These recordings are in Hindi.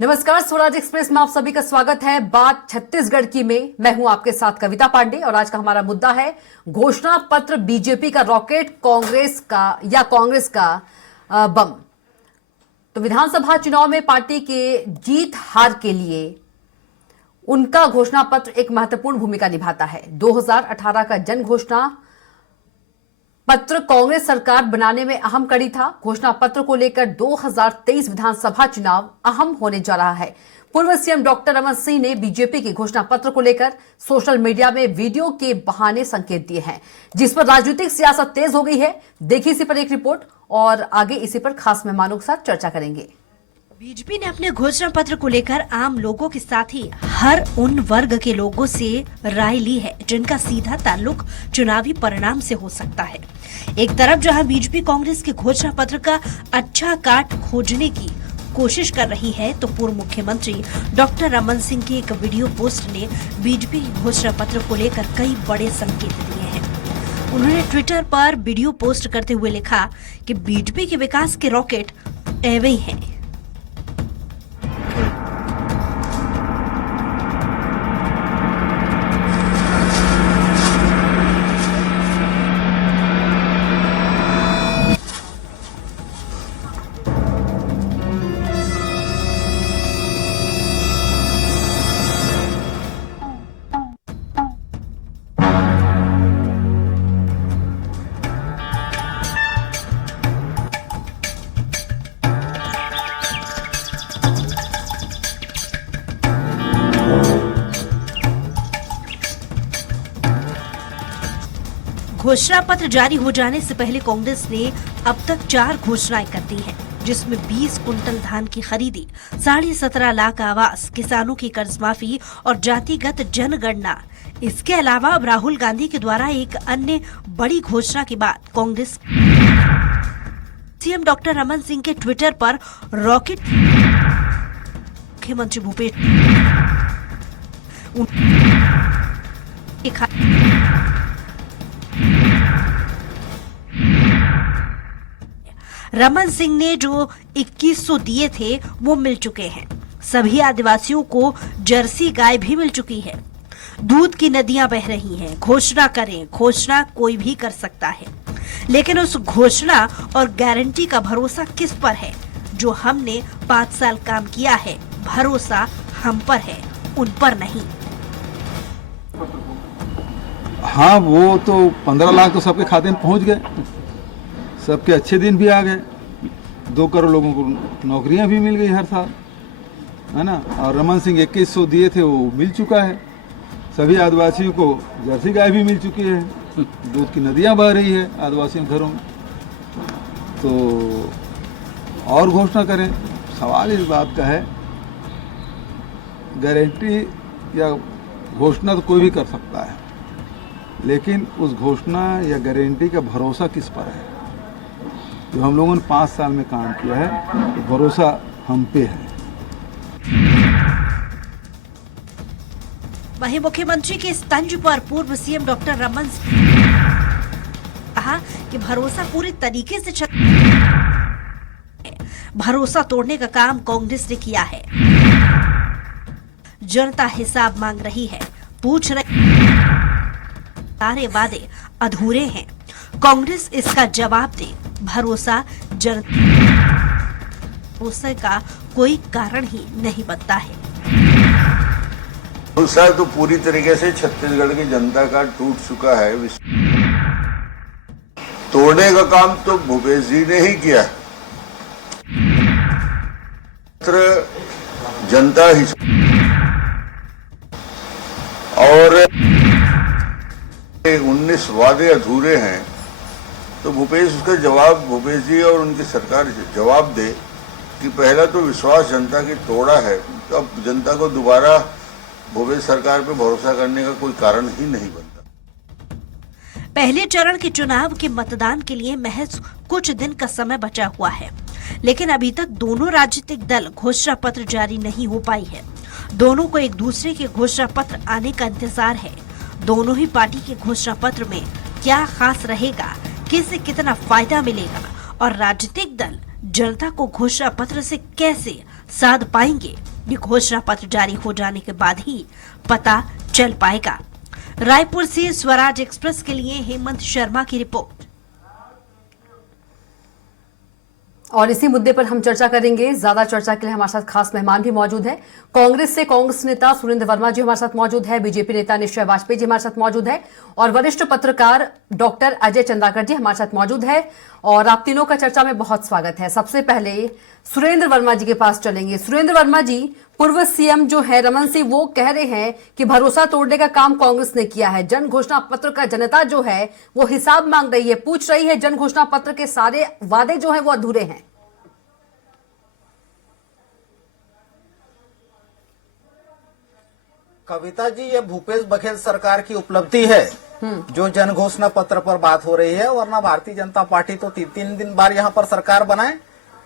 नमस्कार, स्वराज एक्सप्रेस में आप सभी का स्वागत है। बात छत्तीसगढ़ की में मैं हूं आपके साथ कविता पांडे और आज का हमारा मुद्दा है घोषणा पत्र बीजेपी का रॉकेट, कांग्रेस का बम। तो विधानसभा चुनाव में पार्टी के जीत हार के लिए उनका घोषणा पत्र एक महत्वपूर्ण भूमिका निभाता है। 2018 का जन घोषणा पत्र कांग्रेस सरकार बनाने में अहम कड़ी था। घोषणा पत्र को लेकर 2023 विधानसभा चुनाव अहम होने जा रहा है। पूर्व सीएम डॉक्टर रमन सिंह ने बीजेपी के घोषणा पत्र को लेकर सोशल मीडिया में वीडियो के बहाने संकेत दिए हैं, जिस पर राजनीतिक सियासत तेज हो गई है। देखिए इसी पर एक रिपोर्ट और आगे इसी पर खास मेहमानों के साथ चर्चा करेंगे। बीजेपी ने अपने घोषणा पत्र को लेकर आम लोगों के साथ ही हर उन वर्ग के लोगों से राय ली है जिनका सीधा ताल्लुक चुनावी परिणाम से हो सकता है। एक तरफ जहां बीजेपी कांग्रेस के घोषणा पत्र का अच्छा काट खोजने की कोशिश कर रही है, तो पूर्व मुख्यमंत्री डॉक्टर रमन सिंह की एक वीडियो पोस्ट ने बीजेपी घोषणा पत्र को लेकर कई बड़े संकेत दिए हैं। उन्होंने ट्विटर पर वीडियो पोस्ट करते हुए लिखा कि बीजेपी के विकास के रॉकेट एवे ही हैं। घोषणा पत्र जारी हो जाने से पहले कांग्रेस ने अब तक 4 घोषणाएं कर दी हैं, जिसमें 20 कुंटल धान की खरीदी, 17.5 लाख आवास, किसानों की कर्ज माफी और जातिगत जनगणना। इसके अलावा अब राहुल गांधी के द्वारा एक अन्य बड़ी घोषणा के बाद कांग्रेस सीएम डॉक्टर रमन सिंह के ट्विटर पर रॉकेट मुख्यमंत्री भूपेश रमन सिंह ने जो 2100 दिए थे वो मिल चुके हैं। सभी आदिवासियों को जर्सी गाय भी मिल चुकी है। दूध की नदियां बह रही हैं। घोषणा करें, घोषणा कोई भी कर सकता है, लेकिन उस घोषणा और गारंटी का भरोसा किस पर है? जो हमने 5 साल काम किया है, भरोसा हम पर है, उन पर नहीं। हाँ, वो तो 15 लाख तो सबके खाते में पहुंच गए, सबके अच्छे दिन भी आ गए। 2 करोड़ लोगों को नौकरियां भी मिल गई हर साल, है ना। और रमन सिंह 2100 दिए थे वो मिल चुका है। सभी आदिवासियों को जर्सी गाय भी मिल चुकी है। दूध की नदियां बह रही है आदिवासियों के घरों में। तो और घोषणा करें, सवाल इस बात का है, गारंटी या घोषणा तो कोई भी कर सकता है, लेकिन उस घोषणा या गारंटी का भरोसा किस पर है? जो हम लोगों ने 5 साल में काम किया है, तो भरोसा हम पे है। वहीं मुख्यमंत्री के इस तंज पर पूर्व सीएम डॉक्टर रमन सिंह कहा कि भरोसा पूरी तरीके से भरोसा तोड़ने का काम कांग्रेस ने किया है। जनता हिसाब मांग रही है, पूछ रही, सारे वादे अधूरे हैं। कांग्रेस इसका जवाब दे। भरोसा भरोसे का कोई कारण ही नहीं बनता है। भरोसा तो पूरी तरीके से छत्तीसगढ़ की जनता का टूट चुका है। तोड़ने का काम तो भूपेश जी ने ही किया। जनता ही और 19 वादे अधूरे हैं, तो भूपेश उसका जवाब, भूपेश जी और उनकी सरकार जवाब दे कि पहला तो विश्वास जनता की तोड़ा है, तो अब जनता को दोबारा भूपेश सरकार पे भरोसा करने का कोई कारण ही नहीं बनता। पहले चरण के चुनाव के मतदान के लिए महज कुछ दिन का समय बचा हुआ है, लेकिन अभी तक दोनों राजनीतिक दल घोषणा पत्र जारी नहीं हो पाई है। दोनों को एक दूसरे के घोषणा पत्र आने का इंतजार है। दोनों ही पार्टी के घोषणा पत्र में क्या खास रहेगा, किसे कितना फायदा मिलेगा और राजनीतिक दल जनता को घोषणा पत्र से कैसे साध पाएंगे, ये घोषणा पत्र जारी हो जाने के बाद ही पता चल पाएगा। रायपुर से स्वराज एक्सप्रेस के लिए हेमंत शर्मा की रिपोर्ट। और इसी मुद्दे पर हम चर्चा करेंगे। ज्यादा चर्चा के लिए हमारे साथ खास मेहमान भी मौजूद है। कांग्रेस से कांग्रेस नेता सुरेंद्र वर्मा जी हमारे साथ मौजूद है, बीजेपी नेता निश्चय वाजपेयी जी हमारे साथ मौजूद है और वरिष्ठ पत्रकार डॉक्टर अजय चंद्राकर जी हमारे साथ मौजूद है। और आप तीनों का चर्चा में बहुत स्वागत है। सबसे पहले सुरेंद्र वर्मा जी के पास चलेंगे। सुरेंद्र वर्मा जी, पूर्व सीएम जो है रमन सिंह, वो कह रहे हैं कि भरोसा तोड़ने का काम कांग्रेस ने किया है। जन घोषणा पत्र का जनता जो है वो हिसाब मांग रही है, पूछ रही है जन घोषणा पत्र के सारे वादे जो है वो अधूरे हैं। कविता जी, ये भूपेश बघेल सरकार की उपलब्धि है जो जन घोषणा पत्र पर बात हो रही है, वरना भारतीय जनता पार्टी तो तीन दिन बार यहाँ पर सरकार बनाए।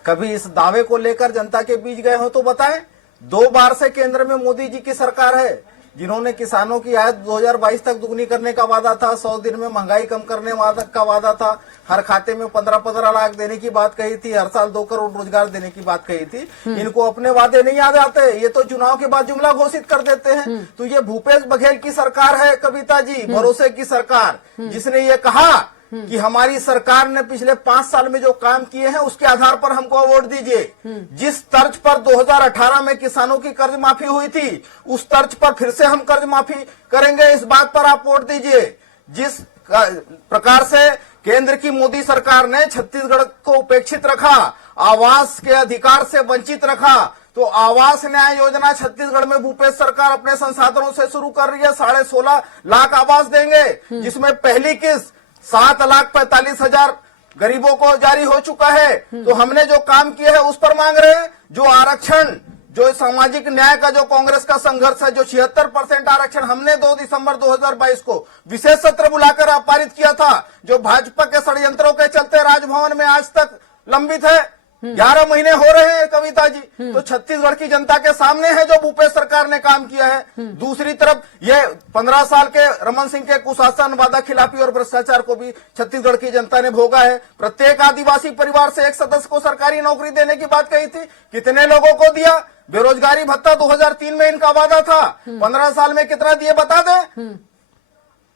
कभी इस दावे को लेकर जनता के बीच गए हो तो बताएं। 2 बार से केंद्र में मोदी जी की सरकार है, जिन्होंने किसानों की आय 2022 तक दुगनी करने का वादा था, 100 दिन में महंगाई कम करने का वादा था, हर खाते में 15-15 लाख देने की बात कही थी, हर साल 2 करोड़ रोजगार देने की बात कही थी। इनको अपने वादे नहीं याद आते, ये तो चुनाव के बाद जुमला घोषित कर देते हैं। तो ये भूपेश बघेल की सरकार है कविता जी, भरोसे की सरकार, जिसने ये कहा कि हमारी सरकार ने पिछले 5 साल में जो काम किए हैं उसके आधार पर हमको अवार्ड दीजिए। जिस तर्ज पर 2018 में किसानों की कर्ज माफी हुई थी, उस तर्ज पर फिर से हम कर्ज माफी करेंगे, इस बात पर आप वोट दीजिए। जिस प्रकार से केंद्र की मोदी सरकार ने छत्तीसगढ़ को उपेक्षित रखा, आवास के अधिकार से वंचित रखा, तो आवास न्याय योजना छत्तीसगढ़ में भूपेश सरकार अपने संसाधनों से शुरू कर रही है। 16.5 लाख आवास देंगे, जिसमें पहली किस्त 7,45,000 गरीबों को जारी हो चुका है। तो हमने जो काम किया है उस पर मांग रहे हैं। जो आरक्षण, जो सामाजिक न्याय का जो कांग्रेस का संघर्ष है, जो 76% आरक्षण हमने 2 दिसंबर 2022 को विशेष सत्र बुलाकर पारित किया था, जो भाजपा के षड्यंत्रों के चलते राजभवन में आज तक लंबित है, 11 महीने हो रहे हैं कविता जी। तो छत्तीसगढ़ की जनता के सामने है जो भूपेश सरकार ने काम किया है। दूसरी तरफ ये 15 साल के रमन सिंह के कुशासन, वादा खिलाफी और भ्रष्टाचार को भी छत्तीसगढ़ की जनता ने भोगा है। प्रत्येक आदिवासी परिवार से एक सदस्य को सरकारी नौकरी देने की बात कही थी, कितने लोगों को दिया? बेरोजगारी भत्ता 2003 में इनका वादा था, 15 साल में कितना दिए बता दें?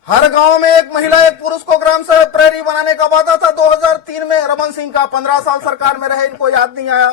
हर गांव में एक महिला एक पुरुष को ग्राम सभा प्रहरी बनाने का वादा था 2003 में रमन सिंह का। 15 साल सरकार में रहे, इनको याद नहीं आया।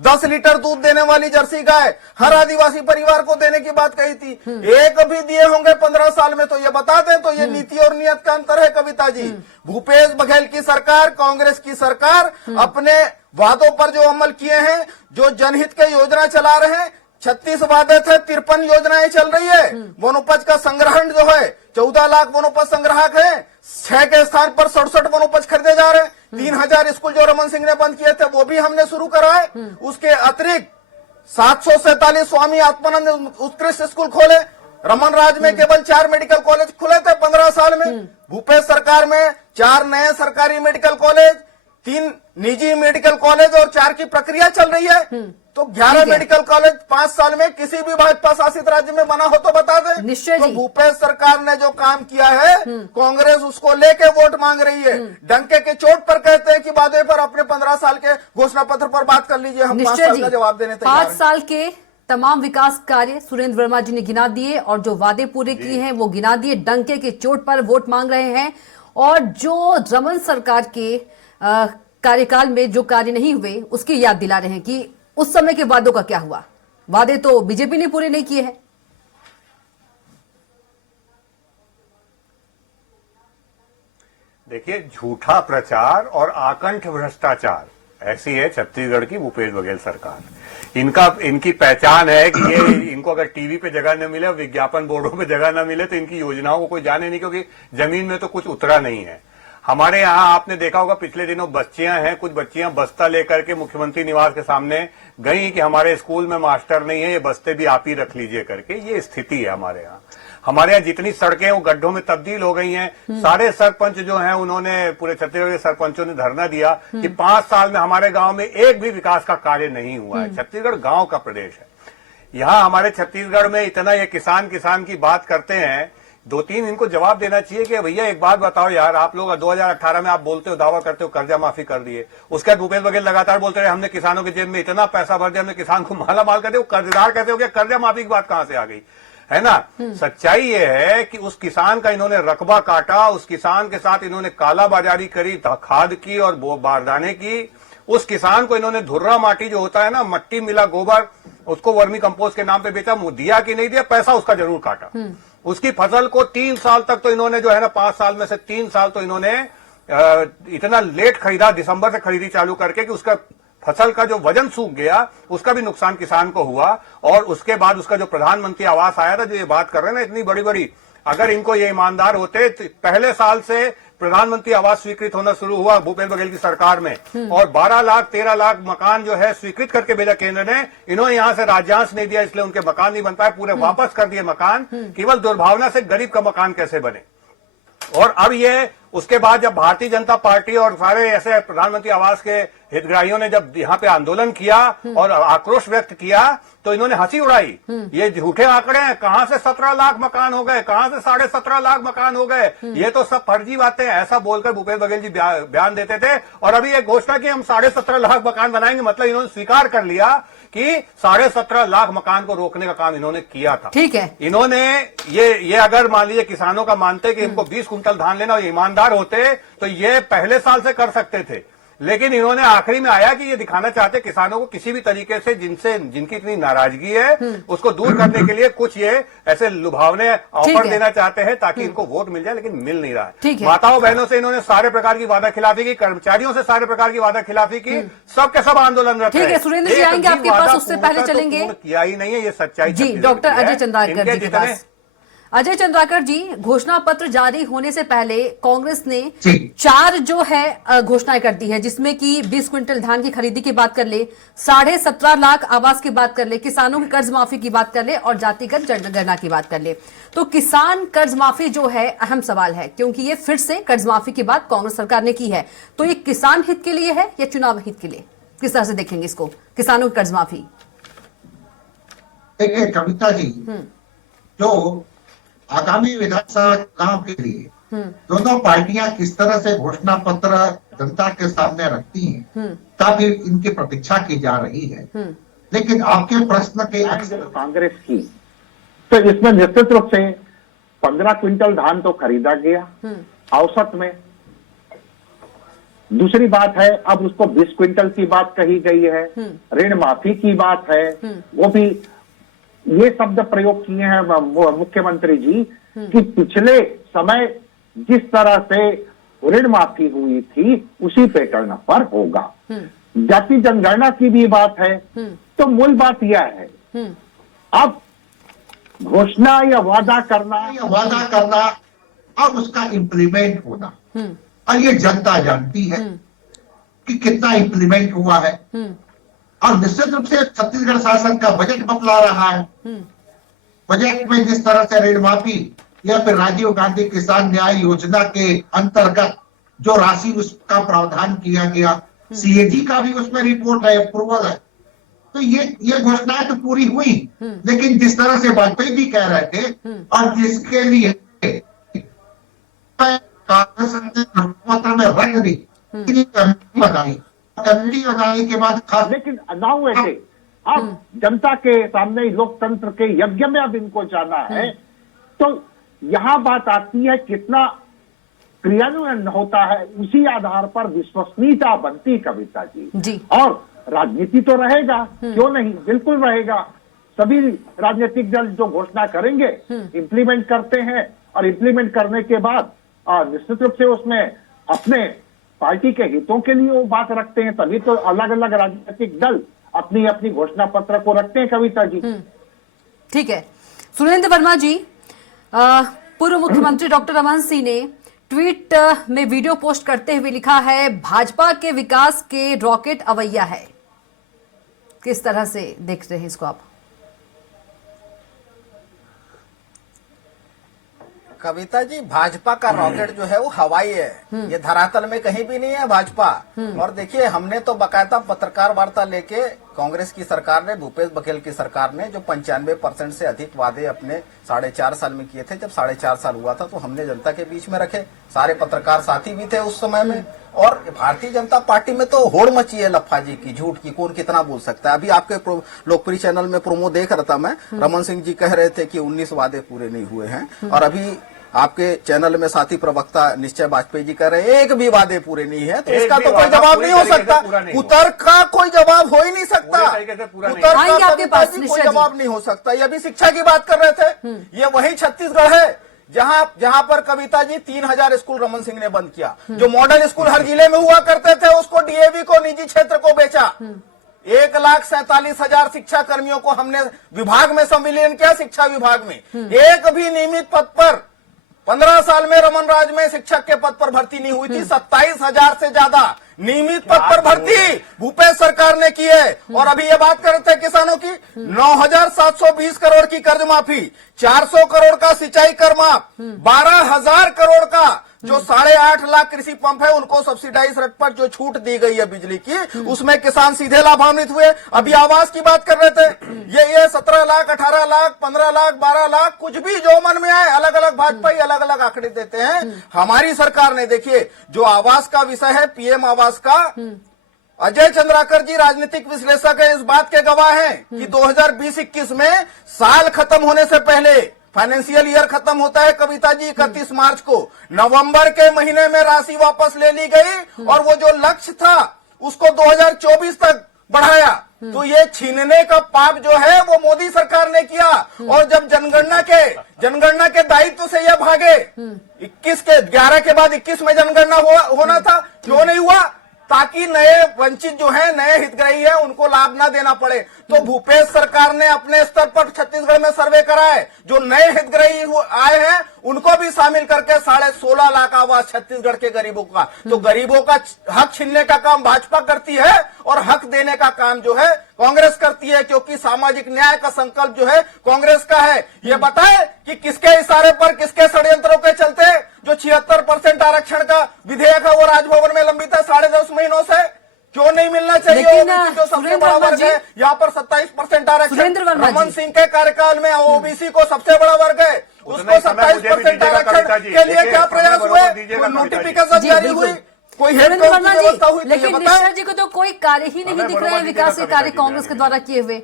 10 लीटर दूध देने वाली जर्सी गाय हर आदिवासी परिवार को देने की बात कही थी, एक भी दिए होंगे 15 साल में? तो ये बता दें। तो ये नीति और नियत का अंतर है कविता जी। भूपेश बघेल की सरकार, कांग्रेस की सरकार अपने वादों पर जो अमल किए हैं, जो जनहित के योजना चला रहे हैं, 36 वादे थे, 53 योजनाएं चल रही है। वनोपज का संग्रहण जो है, 14 लाख वनोपज संग्राहक है, 6 के स्थान पर 67 वनोपज खरीदे जा रहे हैं। 3000 स्कूल जो रमन सिंह ने बंद किए थे वो भी हमने शुरू कराए। उसके अतिरिक्त 747 स्वामी आत्मानंद उत्कृष्ट स्कूल खोले। रमन राज में केवल 4 मेडिकल कॉलेज खुले थे 15 साल में। भूपेश सरकार में 4 नए सरकारी मेडिकल कॉलेज, 3 निजी मेडिकल कॉलेज और 4 की प्रक्रिया चल रही है। तो 11 मेडिकल कॉलेज 5 साल में किसी भी भाजपा शासित राज्य में बना हो तो बता दें। निश्चय तो जी। भूपेश सरकार ने जो काम किया है, कांग्रेस उसको लेके वोट मांग रही है। डंके के चोट पर कहते हैं कि वादे पर अपने 15 साल के घोषणा पत्र पर बात कर लीजिए, हम 5 निश्चय साल जी, का जवाब देने तैयार 5 हैं। साल के तमाम विकास कार्य सुरेंद्र वर्मा जी ने गिना दिए और जो वादे पूरे किए हैं वो गिना दिए। डंके के चोट पर वोट मांग रहे हैं और जो रमन सरकार के कार्यकाल में जो कार्य नहीं हुए उसकी याद दिला रहे हैं कि उस समय के वादों का क्या हुआ। वादे तो बीजेपी ने पूरे नहीं किए हैं। देखिए, झूठा प्रचार और आकंठ भ्रष्टाचार, ऐसी है छत्तीसगढ़ की भूपेश बघेल सरकार। इनकी पहचान है कि ये इनको अगर टीवी पे जगह न मिले, विज्ञापन बोर्डों पे जगह न मिले तो इनकी योजनाओं को कोई जाने नहीं, क्योंकि जमीन में तो कुछ उतरा नहीं है। हमारे यहाँ आपने देखा होगा पिछले दिनों बच्चियां हैं, कुछ बच्चियां बस्ता लेकर के मुख्यमंत्री निवास के सामने गई कि हमारे स्कूल में मास्टर नहीं है, ये बस्ते भी आप ही रख लीजिए करके। ये स्थिति है हमारे यहाँ। हमारे यहाँ जितनी सड़कें वो गड्ढों में तब्दील हो गई हैं। सारे सरपंच जो हैं उन्होंने, पूरे छत्तीसगढ़ के सरपंचों ने धरना दिया कि 5 साल में हमारे गांव में एक भी विकास का कार्य नहीं हुआ है। छत्तीसगढ़ गांव का प्रदेश है। यहाँ हमारे छत्तीसगढ़ में इतना ये किसान की बात करते हैं 2-3 इनको जवाब देना चाहिए कि भैया एक बात बताओ यार, आप लोग 2018 में आप बोलते हो, दावा करते हो कर्जा माफी कर दिए, उसके बाद भूपेश बघेल लगातार बोलते रहे हमने किसानों की जेब में इतना पैसा भर दिया, हमने किसान को माला माल कर दिया, वो कर्जदार कैसे हो गया, कर्जा माफी की बात कहां से आ गई, है ना। सच्चाई ये है कि उस किसान का इन्होंने रकबा काटा, उस किसान के साथ इन्होंने कालाबाजारी करी, खाद की और बारदाने की, उस किसान को इन्होंने धुर्रा माटी जो होता है ना, मट्टी मिला गोबर, उसको वर्मी कंपोस्ट के नाम पे बेचा, दिया कि नहीं दिया, पैसा उसका जरूर काटा। उसकी फसल को 3 साल तक तो इन्होंने जो है ना, 5 साल में से 3 साल तो इन्होंने इतना लेट खरीदा, दिसंबर से खरीदी चालू करके कि उसका फसल का जो वजन सूख गया, उसका भी नुकसान किसान को हुआ। और उसके बाद उसका जो प्रधानमंत्री आवास आया था, जो ये बात कर रहे हैं ना इतनी बड़ी बड़ी, अगर इनको ये ईमानदार होते तो पहले साल से प्रधानमंत्री आवास स्वीकृत होना शुरू हुआ भूपेश बघेल की सरकार में, और 12 लाख 13 लाख मकान जो है स्वीकृत करके भेजा केंद्र ने। इन्होंने यहां से राज्यांश नहीं दिया, इसलिए उनके मकान नहीं बन पाए, पूरे वापस कर दिए मकान। केवल दुर्भावना से गरीब का मकान कैसे बने। और अब ये उसके बाद जब भारतीय जनता पार्टी और सारे ऐसे प्रधानमंत्री आवास के हितग्राहियों ने जब यहाँ पे आंदोलन किया और आक्रोश व्यक्त किया, तो इन्होंने हंसी उड़ाई। ये झूठे आंकड़े हैं, कहां से 17 लाख मकान हो गए, कहां से 17.5 लाख मकान हो गए, ये तो सब फर्जी बातें, ऐसा बोलकर भूपेश बघेल जी बयान देते थे। और अभी ये घोषणा की हम 17.5 लाख मकान बनाएंगे, मतलब इन्होंने स्वीकार कर लिया कि 17.5 लाख मकान को रोकने का काम इन्होंने किया था। ठीक है, इन्होंने ये अगर मान लीजिए किसानों का मानते कि इनको 20 कुंटल धान लेना और ईमानदार होते, तो ये पहले साल से कर सकते थे। लेकिन इन्होंने आखिरी में आया कि ये दिखाना चाहते किसानों को किसी भी तरीके से जिनकी इतनी नाराजगी है उसको दूर करने के लिए कुछ ये ऐसे लुभावने ऑफर देना चाहते हैं ताकि इनको वोट मिल जाए, लेकिन मिल नहीं रहा है। माताओं बहनों से इन्होंने सारे प्रकार की वादा खिलाफी की, कर्मचारियों से सारे प्रकार की वादा खिलाफी की, सबके सब आंदोलनरत ठीक है। सुरेंद्र जी आएंगे आपके पास, उससे पहले चलेंगे किया ही नहीं है, ये सच्चाई जी। डॉक्टर अजय चंद्राकर जी के पास। अजय चंद्राकर जी, घोषणा पत्र जारी होने से पहले कांग्रेस ने 4 जो है घोषणाएं कर दी है, जिसमें कि 20 क्विंटल धान की खरीदी की बात कर ले, 17.5 लाख आवास की बात कर ले, किसानों की कर्ज माफी की बात कर ले और जातिगत जनगणना की बात कर ले। तो किसान कर्ज माफी जो है अहम सवाल है, क्योंकि ये फिर से कर्ज माफी की बात कांग्रेस सरकार ने की है। तो ये किसान हित के लिए है या चुनाव हित के लिए, किस तरह से देखेंगे इसको, किसानों की कर्ज माफी? देखिए कविता जी, जो आगामी विधानसभा चुनाव के लिए दोनों पार्टियां किस तरह से घोषणा पत्र जनता के सामने रखती हैं, काफी इनकी प्रतीक्षा की जा रही है। लेकिन आपके प्रश्न के कांग्रेस की, तो इसमें निश्चित रूप से 15 क्विंटल धान तो खरीदा गया औसत में। दूसरी बात है, अब उसको 20 क्विंटल की बात कही गई है, ऋण माफी की बात है, वो भी ये शब्द प्रयोग किए हैं मुख्यमंत्री जी कि पिछले समय जिस तरह से ऋण माफी हुई थी उसी पैटर्न पर होगा। जाति जनगणना की भी बात है। तो मूल बात यह है, अब घोषणा या वादा करना और उसका इम्प्लीमेंट होना, और ये जनता जानती है कि कितना इम्प्लीमेंट हुआ है। और निश्चित रूप से छत्तीसगढ़ शासन का बजट बतला रहा है। बजट में जिस तरह से ऋण माफी या फिर राजीव गांधी किसान न्याय योजना के अंतर्गत जो राशि उसका प्रावधान किया गया, सीएजी का भी उसमें रिपोर्ट है, अप्रूवल है। तो ये घोषणाएं तो पूरी हुई, लेकिन जिस तरह से वाजपेयी जी कह रहे थे और जिसके लिए कांग्रेस ने पत्र में रंग दी, कमेटी बनाने के बाद लेकिन नाउ ऐसे अब जनता के सामने लोकतंत्र के यज्ञ में अब इनको जाना है। तो यहां बात आती है कितना क्रियान्वयन होता है, उसी आधार पर विश्वसनीयता बनती कविता जी। और राजनीति तो रहेगा, क्यों नहीं, बिल्कुल रहेगा। सभी राजनीतिक दल जो घोषणा करेंगे इंप्लीमेंट करते हैं, और इंप्लीमेंट करने के बाद निश्चित रूप से उसमें अपने पार्टी के हितों के लिए वो बात रखते हैं। तभी तो अलग अलग राजनीतिक दल अपनी अपनी घोषणा पत्र को रखते हैं कविता जी। ठीक है। सुरेंद्र वर्मा जी, पूर्व मुख्यमंत्री डॉक्टर रमन सिंह ने ट्वीट में वीडियो पोस्ट करते हुए लिखा है, भाजपा के विकास के रॉकेट अवैया है। किस तरह से देख रहे हैं इसको आप? कविता जी, भाजपा का रॉकेट जो है वो हवाई है, ये धरातल में कहीं भी नहीं है भाजपा। और देखिए, हमने तो बाकायदा पत्रकार वार्ता लेके कांग्रेस की सरकार ने, भूपेश बघेल की सरकार ने जो 95% से अधिक वादे अपने 4.5 साल में किए थे, जब 4.5 साल हुआ था तो हमने जनता के बीच में रखे। सारे पत्रकार साथी भी थे उस समय में। और भारतीय जनता पार्टी में तो होड़ मची है लफ्फाजी की, झूठ की, कौन कितना बोल सकता है। अभी आपके लोकप्रिय चैनल में प्रोमो देख रहा था मैं, रमन सिंह जी कह रहे थे कि 19 वादे पूरे नहीं हुए हैं, और अभी आपके चैनल में साथी प्रवक्ता निश्चय वाजपेयी जी कह रहे हैं एक भी वादे पूरे नहीं है। तो इसका तो कोई जवाब नहीं हो सकता, उत्तर का कोई जवाब हो ही नहीं सकता, उत्तर का कोई जवाब नहीं हो सकता। ये अभी शिक्षा की बात कर रहे थे, ये वही छत्तीसगढ़ है जहां पर कविता जी 3000 स्कूल रमन सिंह ने बंद किया। जो मॉडल स्कूल हर जिले में हुआ करते थे उसको डीएवी को, निजी क्षेत्र को बेचा। 1,47,000 शिक्षा कर्मियों को हमने विभाग में संविलीन किया, शिक्षा विभाग में। एक भी नियमित पद पर 15 साल में रमन राज में शिक्षक के पद पर भर्ती नहीं हुई थी। 27,000 से ज्यादा नियमित पद पर भर्ती भूपेश सरकार ने की है। और अभी ये बात कर रहे थे किसानों की, 9,720 करोड़ की कर्ज माफी, 400 करोड़ का सिंचाई कर माफ, 12,000 करोड़ का जो 8.5 लाख कृषि पंप है उनको सब्सिडाइज रेट पर जो छूट दी गई है बिजली की, उसमें किसान सीधे लाभान्वित हुए। अभी आवास की बात कर रहे थे, ये 17 लाख, 18 लाख, 15 लाख, 12 लाख, कुछ भी जो मन में आए, अलग अलग भाजपा अलग अलग आंकड़े देते हैं। हमारी सरकार ने, देखिए, जो आवास का विषय है, पीएम आवास का, अजय चंद्राकर जी राजनीतिक विश्लेषक है, इस बात के गवाह हैं कि 2020-21 में साल खत्म होने से पहले, फाइनेंशियल ईयर खत्म होता है कविता जी 31 मार्च को, नवंबर के महीने में राशि वापस ले ली गई और वो जो लक्ष्य था उसको 2024 तक बढ़ाया। तो ये छीनने का पाप जो है वो मोदी सरकार ने किया। और जब जनगणना के दायित्व से ये भागे, 11 के बाद 21 में जनगणना होना था, क्यों नहीं हुआ? ताकि नए वंचित जो है, नए हितग्राही है, उनको लाभ ना देना पड़े। तो भूपेश सरकार ने अपने स्तर पर छत्तीसगढ़ में सर्वे करा है, जो नए हितग्राही आए हैं उनको भी शामिल करके 16.5 लाख आवास छत्तीसगढ़ के गरीबों का। तो गरीबों का हक छीनने का काम भाजपा करती है और हक देने का काम जो है कांग्रेस करती है, क्योंकि सामाजिक न्याय का संकल्प जो है कांग्रेस का है। ये बताए कि किसके इशारे पर, किसके षड्यंत्रों के चलते जो 76% आरक्षण का विधेयक है वो राजभवन में लंबित है 10.5 महीनों से, क्यों नहीं मिलना चाहिए? ओबीसी जो सबसे बड़ा वर्ग है, यहाँ पर 27% आरक्षण रमन सिंह के कार्यकाल में ओबीसी को सबसे बड़ा वर्ग है, उसको 27% आरक्षण के लिए क्या प्रयास हुए? कोई नोटिफिकेशन जारी हुई, कोई हेड काउंट की व्यवस्था हुई? लेकिन निश्चय जी को तो कोई कार्य ही नहीं दिख रहे हैं, विकास के कार्य कांग्रेस के द्वारा किए हुए।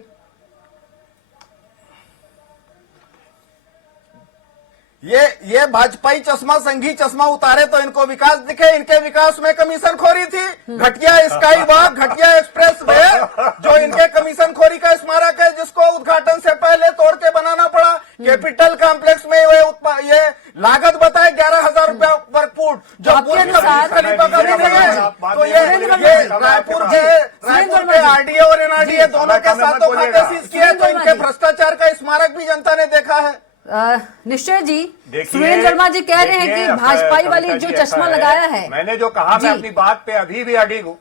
ये भाजपाई चश्मा, संघी चश्मा उतारे तो इनको विकास दिखे। इनके विकास में कमीशन खोरी थी, घटिया स्काई वॉक, घटिया एक्सप्रेस वे, जो इनके कमीशन खोरी का स्मारक है, जिसको उद्घाटन से पहले तोड़ के बनाना पड़ा। कैपिटल कॉम्प्लेक्स में ये लागत बताए 11,000 रुपया पर फुट, जो खलीफा का है। तो ये रायपुर के आरडीए और एनआरडीए दोनों के साथ तो खाते सीज किए, तो इनके भ्रष्टाचार का स्मारक भी जनता ने देखा है। निश्चय जी, सुरेंद्र वर्मा जी कह रहे हैं कि भाजपाई वाली जो चश्मा लगाया है, मैंने जो कहा, मैं अपनी बात पे अभी भी अडिग हूँ।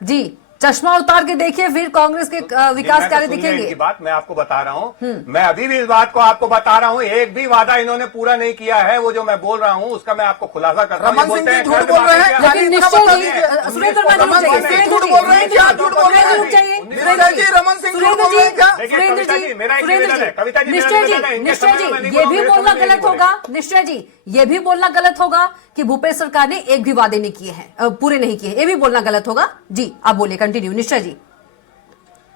जी, चश्मा उतार के देखिए, फिर कांग्रेस के विकास कार्य दिखेंगे। इनकी बात मैं आपको बता रहा हूँ, मैं अभी भी इस बात को आपको बता रहा हूँ, एक भी वादा इन्होंने पूरा नहीं किया है। वो जो मैं बोल रहा हूँ उसका मैं आपको खुलासा करता हूँ। रमन सिंह जी झूठ बोल रहे हैं, लेकिन निश्चय जी, सुरेंद्र वर्मा जी झूठ बोल रहे हैं, क्या झूठ बोल रहे हैं? रुक जाइए, निश्चय जी, रमन सिंह झूठ बोल रहे हैं क्या? सुरेंद्र जी, मेरा एक निवेदन है, कविता जी, निश्चय जी, ये भी बोलना गलत होगा, निश्चय जी, ये भी बोलना गलत होगा कि भूपेश सरकार ने एक भी वादे नहीं किए हैं, पूरे नहीं किए, ये भी बोलना गलत होगा। जी, आप बोलिए, कंटिन्यू निश्चय जी।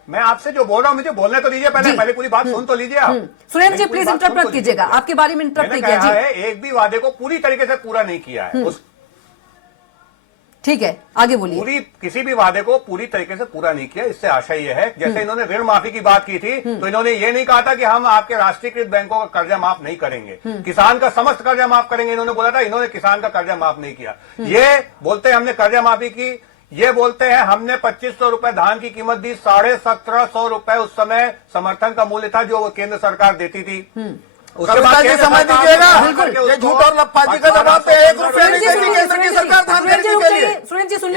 मैं आपसे जो बोल रहा हूँ मुझे बोलने तो दीजिए, पहले पूरी बात सुन तो लीजिए आप। सुरेंद्र जी प्लीज इंटरप्ट मत कीजिएगा, आपके बारे में इंटरप्ट नहीं किया जी। एक भी वादे को पूरी तरीके से पूरा नहीं किया है। ठीक है, आगे बोलिए। किसी भी वादे को पूरी तरीके से पूरा नहीं किया। इससे आशा यह है, जैसे इन्होंने ऋण माफी की बात की थी, तो इन्होंने ये नहीं कहा था कि हम आपके राष्ट्रीयकृत बैंकों का कर्जा माफ नहीं करेंगे, किसान का समस्त कर्जा माफ करेंगे, इन्होंने बोला था। इन्होंने किसान का कर्जा माफ नहीं किया। ये बोलते हैं हमने कर्जा माफी की, ये बोलते हैं हमने 2500 रुपए धान की कीमत दी, 1750 रुपए उस समय समर्थन का मूल्य था जो केंद्र सरकार देती थी। कविता जी समझ दीजिएगा, ये झूठ और लफ्फाजी का जवाब है। 1 रुपया नहीं देती केंद्र की सरकार धान खरीदने के लिए,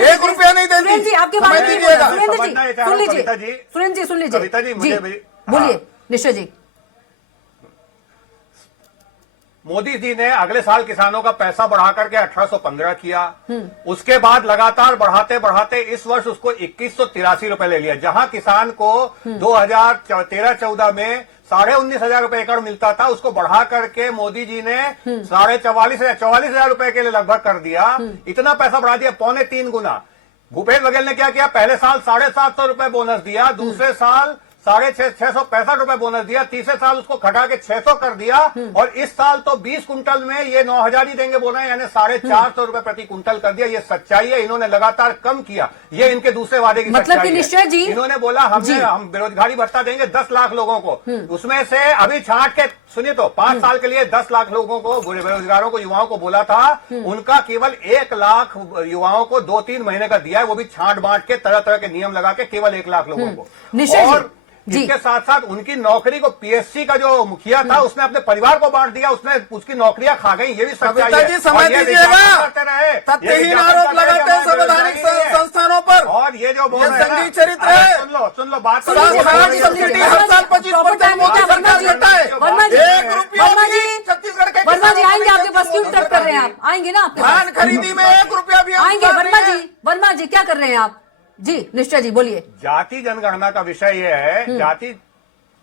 1 रुपया नहीं देती। सुरेंद्र जी, आपके बारे में सुरेंद्र जी सुन लीजिए, कविता जी, मुझे बोलिए निश्चय जी। मोदी जी ने अगले साल किसानों का पैसा बढ़ा करके 1815 किया। उसके बाद लगातार बढ़ाते बढ़ाते इस वर्ष उसको 2183 रुपए ले लिया। जहां किसान को 2013-14 में 19,500 रुपए एकड़ मिलता था, उसको बढ़ा करके मोदी जी ने 44,000 रुपए के लिए लगभग कर दिया। इतना पैसा बढ़ा दिया, 2.25 गुना। भूपेश बघेल ने क्या किया, पहले साल 750 रुपए बोनस दिया, दूसरे साल 665 रुपए बोनस दिया, तीसरे साल उसको घटा के 600 कर दिया, और इस साल तो 20 कुंटल में ये 9,000 ही देंगे बोल रहे हैं, यानी 450 रुपए प्रति कुंटल कर दिया। ये सच्चाई है। इन्होंने लगातार कम किया, ये इनके दूसरे वादे की मतलब सच्चाई कि है। निश्चय जी इन्होंने बोला हम बेरोजगारी भत्ता देंगे 10 लाख लोगों को, उसमें से अभी छांट के सुनिए तो 5 साल के लिए 10 लाख लोगों को, बेरोजगारों को, युवाओं को बोला था, उनका केवल 1 लाख युवाओं को 2-3 महीने का दिया है, वो भी छांट बांट के तरह तरह के नियम लगा के केवल 1 लाख लोगों को। निश्चय और जी। इसके साथ साथ उनकी नौकरी को पीएससी का जो मुखिया था उसने अपने परिवार को बांट दिया, उसने उसकी नौकरियां खा गई। ये भी सच्चाई कविता है। जी समझ और ये दीजिएगा, विज्ञापन करते रहे, तथ्यहीन आरोप लगाते हैं संवैधानिक संस्थानों पर, और ये जो बोल ये रहे हैं संगीत ना, चरित्र है। सुन लो बात सुनिए, वर्मा जी, सब्सिडी हर साल 25% मोदी सरकार देता है। वर्मा जी, 1 रुपया वर्मा भी जी, छत्तीसगढ़ के वर्मा जी किसानों आएंगे को आपके पास, क्यों तर्क कर रहे हैं आप? आएंगे ना आपके धान पास? खरीदी में 1 रुपया भी हम आएंगे कर वर्मा रहे हैं। जी। वर्मा जी क्या कर रहे हैं आप? जी निश्चय जी बोलिए। जाति जनगणना का विषय ये है,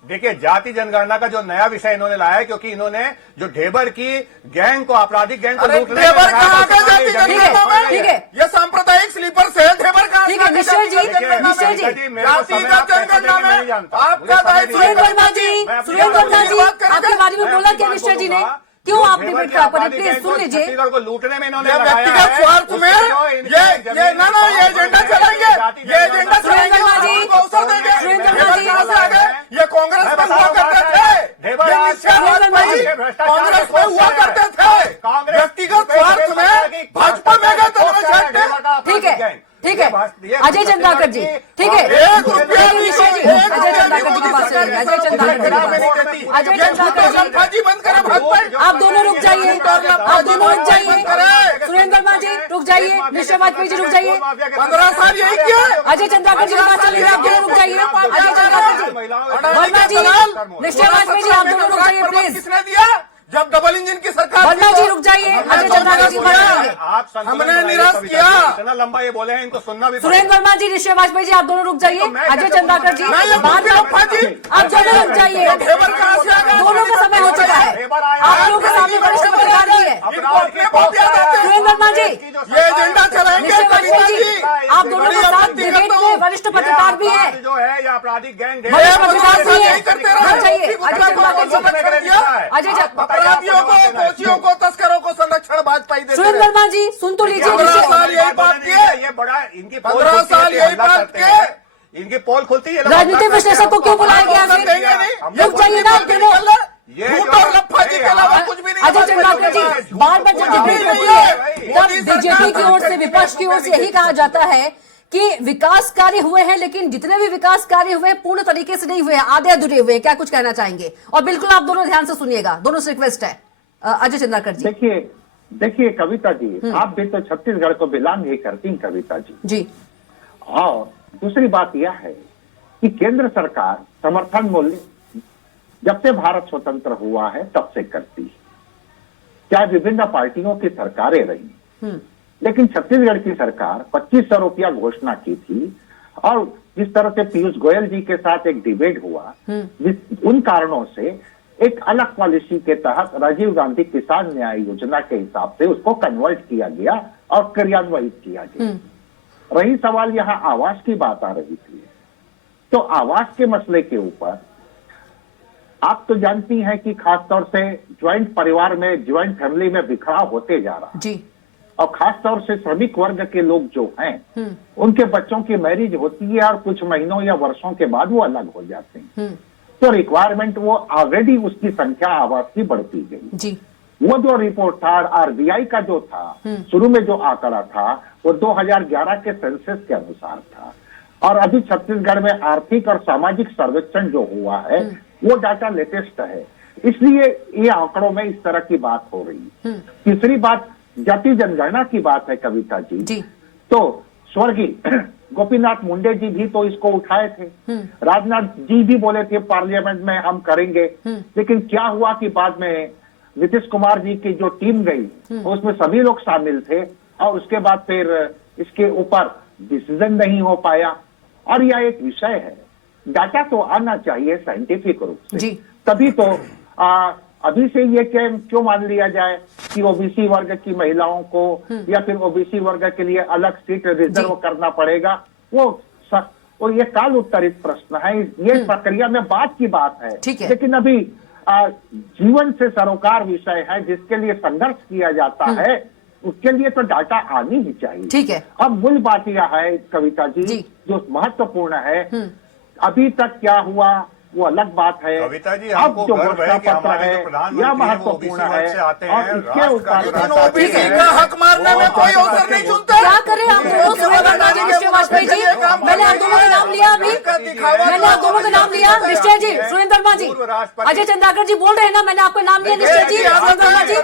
देखिए जाति जनगणना का जो नया विषय इन्होंने लाया है, क्योंकि इन्होंने जो ढेबर की गैंग को, आपराधिक गैंग को अरे लूटने ढेबर में कहाँ का जाति ठीक है, जनगणना में? ठीक है। ये सांप्रदायिक स्लीपर सेल ढेबर कहाँ ठीक है, का निश्चय जी, जाति जनगणना में? निश्चय जी। जातिगत जनगणना में आपका दायित्व है। सुरेंद्र वर्मा जी, सुरेंद्र वर्मा जी, आपके बारे में बोला क्या निश्चय जी ने? क्यों आप डिबेट करा पड़े? प्लीज सुन लीजिए। छत्तीसगढ़ को लूटने में इन्होंने ये लगाया व्यक्तिगत है। स्वार्थ में ये ना ये एजेंडा चलाएंगे, ये एजेंडा चलाएंगे, सुरेंद्र वर्मा जी, उनको अवसर देंगे। सुरेंद्र वर्मा जी, कहाँ से आ गए? ये कांग्रेस में हुआ करते थे, ये निश्चय वाजपेयी कांग्रेस में हुआ करते थे। व्यक्तिगत स्वार्थ में भाजपा में गए तो ठीक है, ठीक है। अजय चंद्राकर जी, ठीक है, 1 रुपया भी निश्चय जी, अजय चंद्राकर जी के पास चलेंगे। अजय चंद्राकर जी के पास, अजय चंद्राकर जी, बंद करें भाजपा। आप दोनों रुक जाइए, आप दोनों रुक जाइए। सुरेंद्र वर्मा जी रुक जाइए, निश्चय वाजपेयी जी रुक जाइए, 15 साल यही किया। अजय चंद्राकर जी के पास चलेंगे। आप दोनों रुक जाइए, अजय चंद्राकर जी, वर्मा जी, निश्चय वाजपेयी जी, आप दोनों रुक जाइए प्लीज। किसने दिया जब डबल इंजन की सरकार थी वर्मा तो? जी रुक जाइए, अजय चंद्राकर जी बात करेंगे। आप हमने निराश किया। इतना लंबा ये बोले हैं, इनको सुनना भी सुरेंद्र वर्मा जी, निश्चय वाजपेयी जी, आप दोनों रुक जाइए। अजय चंद्राकर जी नहीं, ये बात अप्पा जी, आप दोनों रुक जाइए। ढेबर कहाँ से आ गए? दोनों का समय हो चुका है। आप लोगों के सामने वरिष्ठ पत्रकार भी है। इनको अपने बहुत याद आते हैं। सुरेंद्र वर्मा जी, ये एजेंडा चलाएंगे निश्चय कविता वाजपेयी जी। जी, आप दोनों के साथ डिबेट में वरिष्ठ पत्रकार भी है, जो है ये आपराधिक गैंग है। वरिष्ठ पत्रकार भी है। यही करते रहे। रुक जाइए, अजय चंद्राकर जी, अजय अपराधियों को, दोषियों को, तस्करों को संरक्षण भाजपाई देते सुरेंद्र रहे। वर्मा जी सुन तो लीजिए। 15 साल यही बात किए। ये बड़ा इनकी 15 साल यही बात किए। इनकी पोल खुलती है। राजनीतिक विश्लेषक को क्यों बुलाया गया अवसर देंगे फिर? नहीं। रुक जाइए ना आप दोनों। ये झूठ जो- और लफाजी के अलावा कुछ भी नहीं। अजय चंद्राकर जी, बार बार जब डिबेट होती है तब बीजेपी की ओर से, विपक्ष की ओर से यही कहा जाता है कि विकास कार्य हुए हैं, लेकिन जितने भी विकास कार्य हुए पूर्ण तरीके से नहीं हुए, आधे अधूरे हुए। क्या कुछ कहना चाहेंगे? और बिल्कुल आप दोनों ध्यान से सुनिएगा, दोनों से रिक्वेस्ट है। अजय चंद्राकर जी। देखिए कविता जी, आप भी तो छत्तीसगढ़ को बिलोंग ही करती हैं कविता जी। जी और दूसरी बात यह है कि केंद्र सरकार समर्थन मूल्य जब से भारत स्वतंत्र हुआ है तब से करती है, चाहे विभिन्न पार्टियों की सरकारें रही। लेकिन छत्तीसगढ़ की सरकार 2500 रुपया घोषणा की थी, और जिस तरह से पीयूष गोयल जी के साथ एक डिबेट हुआ, उन कारणों से एक अलग पॉलिसी के तहत राजीव गांधी किसान न्याय योजना के हिसाब से उसको कन्वर्ट किया गया और क्रियान्वित किया गया। रही सवाल यहाँ आवास की बात आ रही थी, तो आवास के मसले के ऊपर आप तो जानती हैं कि खासतौर से ज्वाइंट परिवार में, ज्वाइंट फैमिली में बिखराव होते जा रहा है जी। और खासतौर से श्रमिक वर्ग के लोग जो हैं, उनके बच्चों की मैरिज होती है और कुछ महीनों या वर्षों के बाद वो अलग हो जाते हैं, तो रिक्वायरमेंट वो ऑलरेडी उसकी संख्या आवास की बढ़ती गई जी। वो जो रिपोर्ट था आरबीआई का जो था, शुरू में जो आंकड़ा था वो 2011 के सेंसस के अनुसार था, और अभी छत्तीसगढ़ में आर्थिक और सामाजिक सर्वेक्षण जो हुआ है वो डाटा लेटेस्ट है, इसलिए ये आंकड़ों में इस तरह की बात हो रही है। तीसरी बात जाति जनगणना की बात है कविता जी। तो स्वर्गीय गोपीनाथ मुंडे जी भी तो इसको उठाए थे, राजनाथ जी भी बोले थे पार्लियामेंट में हम करेंगे, लेकिन क्या हुआ कि बाद में नीतीश कुमार जी की जो टीम गई उसमें सभी लोग शामिल थे और उसके बाद फिर इसके ऊपर डिसीजन नहीं हो पाया। और यह एक विषय है, डाटा तो आना चाहिए साइंटिफिक रूप से, जी। तभी तो अभी से ये क्यों मान लिया जाए कि ओबीसी वर्ग की महिलाओं को या फिर ओबीसी वर्ग के लिए अलग सीट रिजर्व करना पड़ेगा, वो ये काल उत्तरित प्रश्न है। ये प्रक्रिया में बात की बात है, ठीक है। लेकिन अभी जीवन से सरोकार विषय है जिसके लिए संघर्ष किया जाता है, उसके लिए तो डाटा आनी ही चाहिए। ठीक है। अब मूल बात यह है कविता जी, जो महत्वपूर्ण है, अभी तक क्या हुआ वो अलग बात है। कविता जी, अब हमको जो गर्व है घोषणा कि पत्र हमारे है जो प्रधानमंत्री यह हैं, वो महत्वपूर्ण OBC है वर्ग से आते और हैं, इसके राष्ट्र ऊपर का ओबीसी का हक मारने में कोई अवसर नहीं चुनता। क्या करें आप दोनों, सुरेंद्र वर्मा जी, निश्चय वाजपेयी जी, मैंने आप दोनों का नाम लिया अभी, मैंने आप दोनों का नाम लिया, निश्चय जी, सुरेंद्र वर्मा जी, अजय चंद्राकर जी बोल रहे हैं ना, मैंने आपका नाम लिया, निश्चय जी, सुरेंद्र वर्मा जी,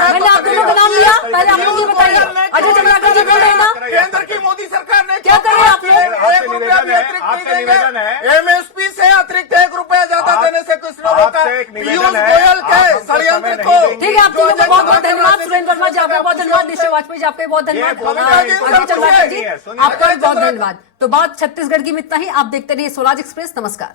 मैंने आप दोनों का नाम लिया, पहले आप लोग ये बताइए, अजय चंद्राकर जी बोल रहे हैं ना, केंद्र की मोदी सरकार ने क्या करें आप लोग? एक रुपया भी अतिरिक्त नहीं देंगे। एमएसपी से अतिरिक्त 1 रुपया ज्यादा देने से किसने रोका? आपसे एक निवेदन पीयूष है, गोयल के आप हमको षड्यंत्र समय को। नहीं देंगे। ठीक है, आप तीनों को बहुत बहुत धन्यवाद, सुरेंद्र वर्मा जी आपका बहुत धन्यवाद, निश्चय वाजपेयी जी आपका बहुत धन्यवाद, अजय चंद्राकर जी आपका भी बहुत धन्यवाद। तो बात छत्तीसगढ़ की में इतना ही। आप देखते रहिए स्वराज एक्सप्रेस। नमस्कार।